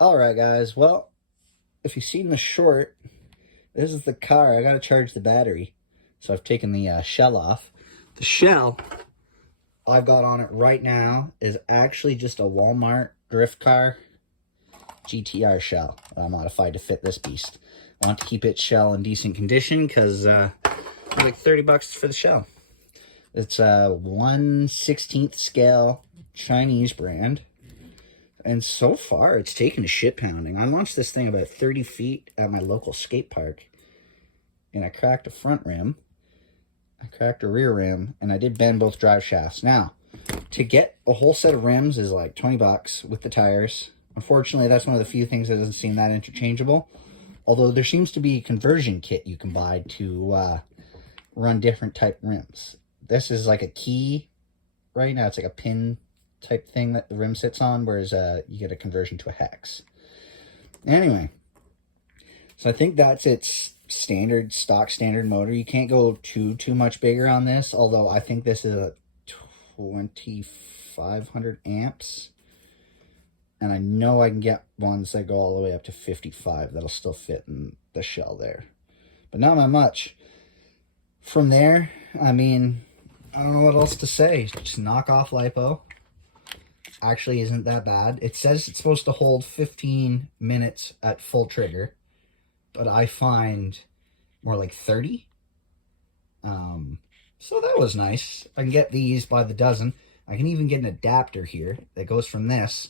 Alright guys, well, if you've seen the short, this is the car. I gotta charge the battery. So I've taken the shell off. The shell I've got on it right now is actually just a Walmart drift car GTR shell I modified to fit this beast. I want to keep its shell in decent condition because it's like 30 bucks for the shell. It's a 1/16th scale Chinese brand. And so far, it's taken a shit pounding. I launched this thing about 30 feet at my local skate park. And I cracked a front rim. I cracked a rear rim. And I did bend both drive shafts. Now, to get a whole set of rims is like 20 bucks with the tires. Unfortunately, that's one of the few things that doesn't seem that interchangeable. Although there seems to be a conversion kit you can buy to run different type rims. This is like a key. Right now, it's like a pin type thing that the rim sits on, whereas you get a conversion to a hex. Anyway, so I think that's its stock standard motor. You can't go too much bigger on this, although I think this is a 2500 amps, and I know I can get ones that go all the way up to 55 that'll still fit in the shell there, but not by much. From there, I mean, I don't know what else to say. Just knock off lipo. Actually isn't that bad. It says it's supposed to hold 15 minutes at full trigger, but I find more like 30. So that was nice. I can get these by the dozen. I can even get an adapter here that goes from this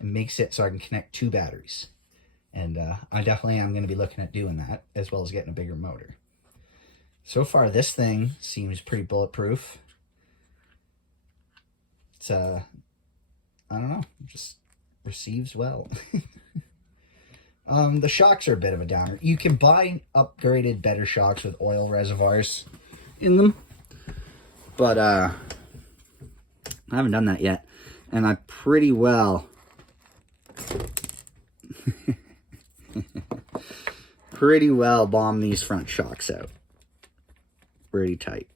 and makes it so I can connect 2 batteries. And I definitely am going to be looking at doing that, as well as getting a bigger motor. So far, this thing seems pretty bulletproof. It's I don't know, just receives well. The shocks are a bit of a downer. You can buy upgraded, better shocks with oil reservoirs in them, but I haven't done that yet, and I pretty well bomb these front shocks out pretty tight.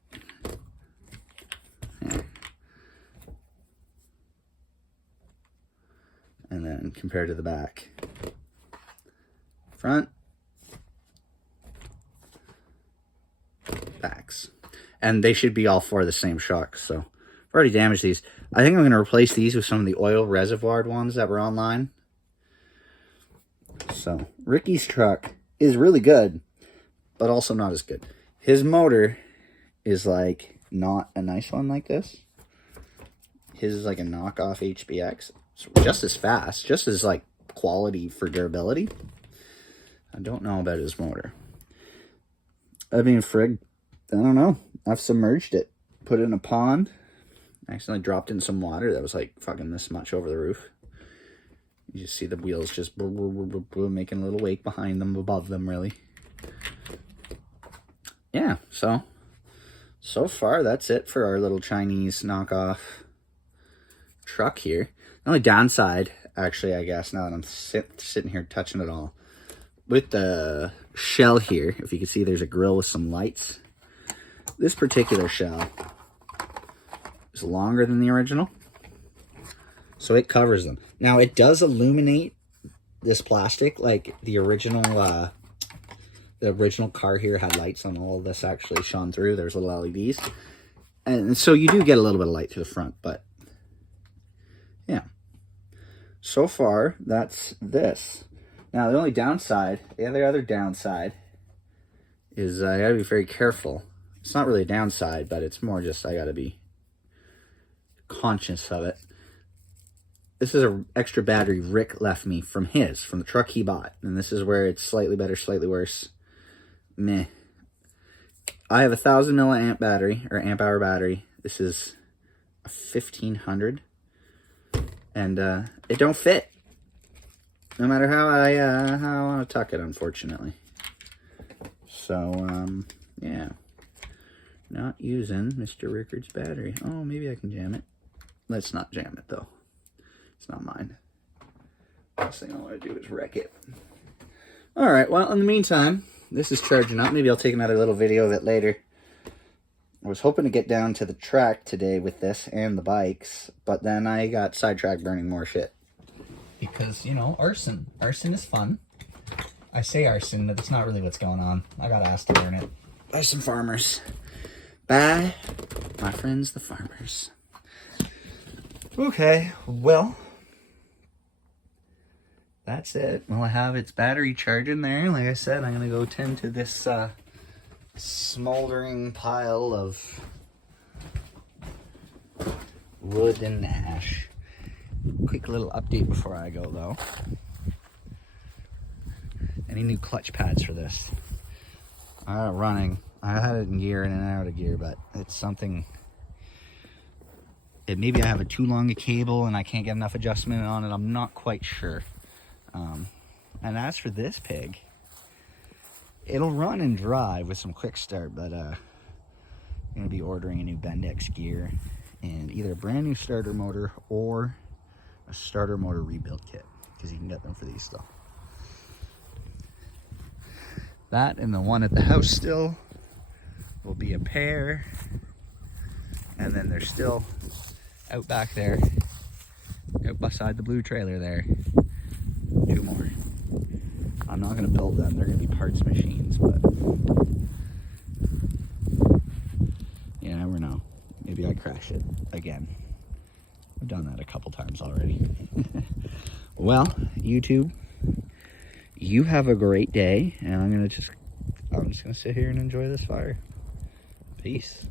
And then compared to the back, front, backs, and they should be all 4 the same shock. So I've already damaged these. I think I'm going to replace these with some of the oil reservoired ones that were online. So Ricky's truck is really good, but also not as good. His motor is like not a nice one like this. His is like a knockoff HBX. It's just as fast, just as like quality for durability. I don't know about his motor. I mean, frig, I don't know. I've submerged it, put it in a pond. I accidentally dropped in some water that was like fucking this much over the roof. You just see the wheels just making a little wake behind them, above them, really. Yeah, so far that's it for our little Chinese knockoff truck here. The only downside, actually, I guess, now that I'm sitting here touching it all, with the shell here, if you can see, there's a grill with some lights. This particular shell is longer than the original, so it covers them. Now, it does illuminate this plastic, like the original car here had lights on. All of this actually shone through. There's little LEDs, and so you do get a little bit of light through the front, but yeah. So far, that's this. Now, the only downside, the other downside, is I gotta be very careful. It's not really a downside, but it's more just I gotta be conscious of it. This is an extra battery Rick left me from the truck he bought. And this is where it's slightly better, slightly worse. Meh. I have a 1000 milliamp battery, or amp hour battery. This is a 1500. And it don't fit, no matter how I want to tuck it, unfortunately. So yeah, not using Mr. Rickard's battery. Oh, maybe I can jam it. Let's not jam it though. It's not mine. Last thing I want to do is wreck it. All right. Well, in the meantime, this is charging up. Maybe I'll take another little video of it later. I was hoping to get down to the track today with this and the bikes, but then I got sidetracked burning more shit. because, you know, arson. Arson is fun. I say arson, but that's not really what's going on. I got asked to learn it by some farmers. By my friends, the farmers. Okay, well, that's it. Well, I have its battery charging there. Like I said, I'm going to go tend to this smoldering pile of wood and ash. Quick little update before I go, though. Any new clutch pads for this? Running. I had it in gear and then out of gear, but it's something. Maybe I have too long a cable and I can't get enough adjustment on it. I'm not quite sure. And as for this pig, it'll run and drive with some quick start, but I'm gonna be ordering a new Bendix gear and either a brand new starter motor or a starter motor rebuild kit, because you can get them for these still. That and the one at the house still will be a pair, and then there's still out back there, out beside the blue trailer there, 2 more. I'm not gonna build them, they're gonna be parts machines, but you never know. Maybe I crash it again. I've done that a couple times already. Well, YouTube, you have a great day, and I'm just gonna sit here and enjoy this fire. Peace.